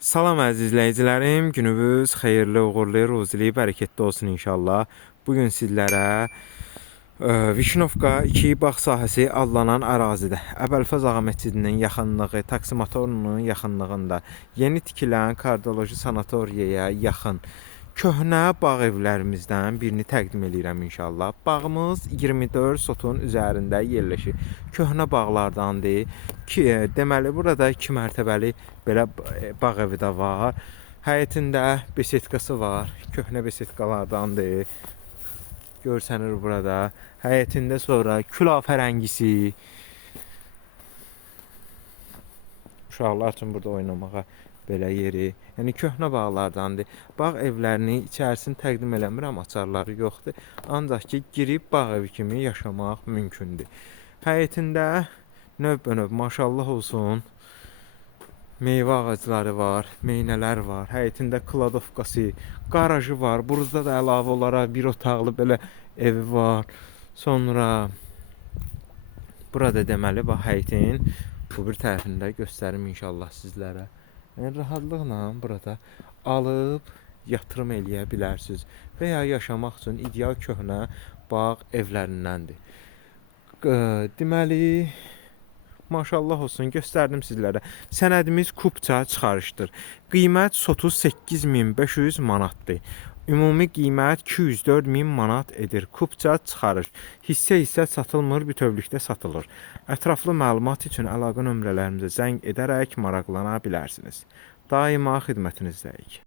Salam əziz izləyicilərim, gününüz xeyirli, uğurlu, ruzili, bərəkətli olsun inşallah. Bugün sizlərə Vişnovka 2 bağ sahəsi adlanan ərazidə Əbəlfəz Ağa məscidinin yaxınlığı, taksimatorunun yaxınlığında yeni tikilən kardioloji sanatoriyaya yaxın köhnə bağ evlərimizdən birini təqdim edirəm inşallah. Bağımız 24 sotun üzərində yerləşir. Köhnə bağlardandır ki, deməli burada 2 mərtəbəli belə bağ evi də var. Həyətində besetkası var. Köhnə besetkalardandır. Görsənir burada. Həyətində sonra külafərəngisi. Uşaqlar üçün burada oynamağa belə yeri. Yəni köhnə bağlardandır. Bağ evlərinin içərisini təqdim eləmirəm, açarları yoxdur. Ancaq ki, girib bağ evi kimi yaşamaq mümkündür. Həyətində növbə-növ maşallah olsun meyvə ağacları var, meynələr var. Həyətində kladovkası, qarajı var. Burada da əlavə olaraq bir otaqlı belə evi var. Sonra burada deməli bax həyətin bu bir tərəfində göstərim inşallah sizlərə. Yəni rahatlıqla burada alıb yatırım eləyə bilərsiniz və ya yaşamaq üçün ideal köhnə bağ evlərindəndir. Deməli maşallah olsun göstərdim sizlərə. Sənədimiz Kupça çıxarışdır. Qiymət 38.500 manatdır. Ümumi qiymət 204.000 manat edir. Kupça çıxarış. Hissə satılmır, bütövlükdə satılır. Ətraflı məlumat üçün əlaqə nömrələrimizə zəng edərək maraqlana bilərsiniz. Daima xidmətinizdəyik.